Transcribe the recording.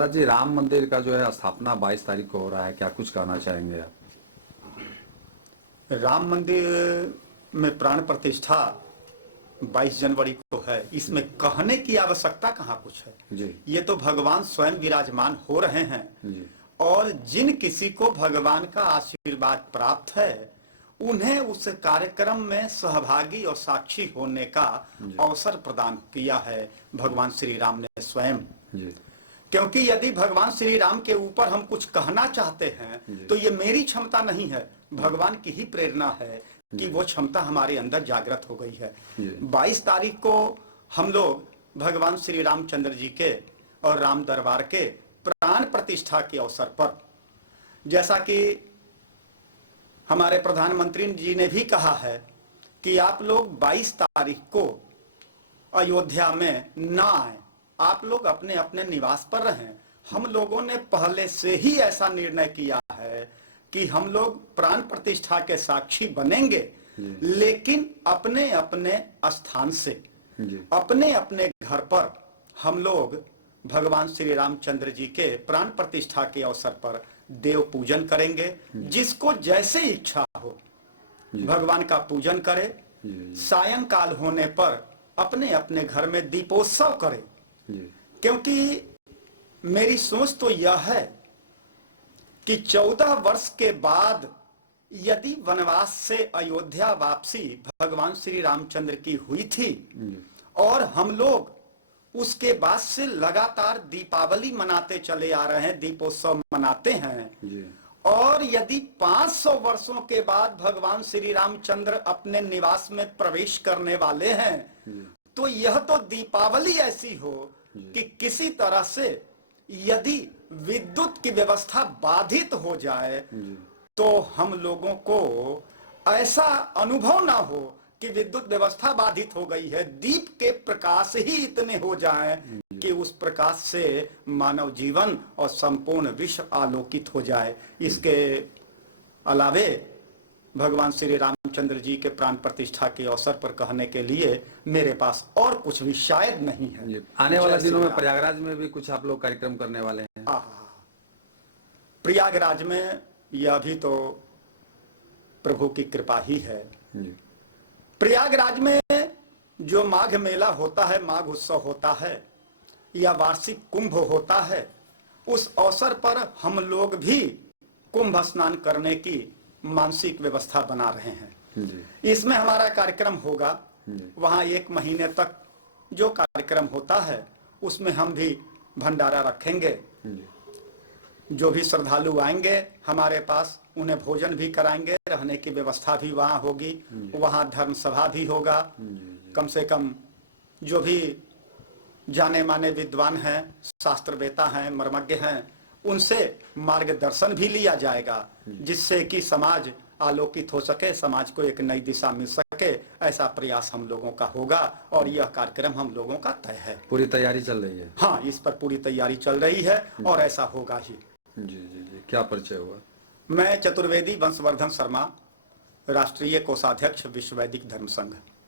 महाराज जी, राम मंदिर का जो है स्थापना 22 तारीख को हो रहा है, क्या कुछ कहना चाहेंगे आप? राम मंदिर में प्राण प्रतिष्ठा 22 जनवरी को है। इसमें कहने की आवश्यकता कहाँ कुछ है जी। ये तो भगवान स्वयं विराजमान हो रहे हैं जी। और जिन किसी को भगवान का आशीर्वाद प्राप्त है उन्हें उस कार्यक्रम में सहभागी और साक्षी होने का अवसर प्रदान किया है भगवान श्री राम ने स्वयं। जी। क्योंकि यदि भगवान श्री राम के ऊपर हम कुछ कहना चाहते हैं तो ये मेरी क्षमता नहीं है, भगवान की ही प्रेरणा है कि वो क्षमता हमारे अंदर जागृत हो गई है। 22 तारीख को हम लोग भगवान श्री रामचंद्र जी के और राम दरबार के प्राण प्रतिष्ठा के अवसर पर, जैसा कि हमारे प्रधानमंत्री जी ने भी कहा है कि आप लोग 22 तारीख को अयोध्या में ना आए, आप लोग अपने अपने निवास पर रहें। हम लोगों ने पहले से ही ऐसा निर्णय किया है कि हम लोग प्राण प्रतिष्ठा के साक्षी बनेंगे, लेकिन अपने अपने स्थान से अपने अपने घर पर हम लोग भगवान श्री रामचंद्र जी के प्राण प्रतिष्ठा के अवसर पर देव पूजन करेंगे। जिसको जैसे इच्छा हो भगवान का पूजन करे। सायंकाल होने पर अपने अपने घर में दीपोत्सव करे। क्योंकि मेरी सोच तो यह है कि 14 वर्ष के बाद यदि वनवास से अयोध्या वापसी भगवान श्री रामचंद्र की हुई थी और हम लोग उसके बाद से लगातार दीपावली मनाते चले आ रहे हैं, दीपोत्सव मनाते हैं, और यदि 500 वर्षों के बाद भगवान श्री रामचंद्र अपने निवास में प्रवेश करने वाले हैं, तो यह तो दीपावली ऐसी हो कि किसी तरह से यदि विद्युत की व्यवस्था बाधित हो जाए तो हम लोगों को ऐसा अनुभव ना हो कि विद्युत व्यवस्था बाधित हो गई है। दीप के प्रकाश ही इतने हो जाएं कि उस प्रकाश से मानव जीवन और संपूर्ण विश्व आलोकित हो जाए। इसके अलावे भगवान श्री रामचंद्र जी के प्राण प्रतिष्ठा के अवसर पर कहने के लिए मेरे पास और कुछ भी शायद नहीं है। आने वाले दिनों में प्रयागराज में भी कुछ आप लोग कार्यक्रम करने वाले हैं? प्रयागराज में यह भी तो प्रभु की कृपा ही है। प्रयागराज में जो माघ मेला होता है, माघ उत्सव होता है या वार्षिक कुंभ होता है, उस अवसर पर हम लोग भी कुंभ स्नान करने की मानसिक व्यवस्था बना रहे हैं। इसमें हमारा कार्यक्रम होगा। वहां 1 महीने तक जो कार्यक्रम होता है उसमें हम भी भंडारा रखेंगे। जो भी श्रद्धालु आएंगे हमारे पास उन्हें भोजन भी कराएंगे, रहने की व्यवस्था भी वहाँ होगी, वहाँ धर्म सभा भी होगा। कम से कम जो भी जाने माने विद्वान हैं, शास्त्रवेता हैं, मर्मज्ञ हैं, उनसे मार्गदर्शन भी लिया जाएगा, जिससे कि समाज आलोकित हो सके, समाज को एक नई दिशा मिल सके। ऐसा प्रयास हम लोगों का होगा और यह कार्यक्रम हम लोगों का तय है। पूरी तैयारी चल रही है? हाँ, इस पर पूरी तैयारी चल रही है और ऐसा होगा ही। जी जी जी। क्या परिचय हुआ? मैं चतुर्वेदी वंशवर्धन शर्मा, राष्ट्रीय कोषाध्यक्ष विश्व वैदिक धर्म संघ।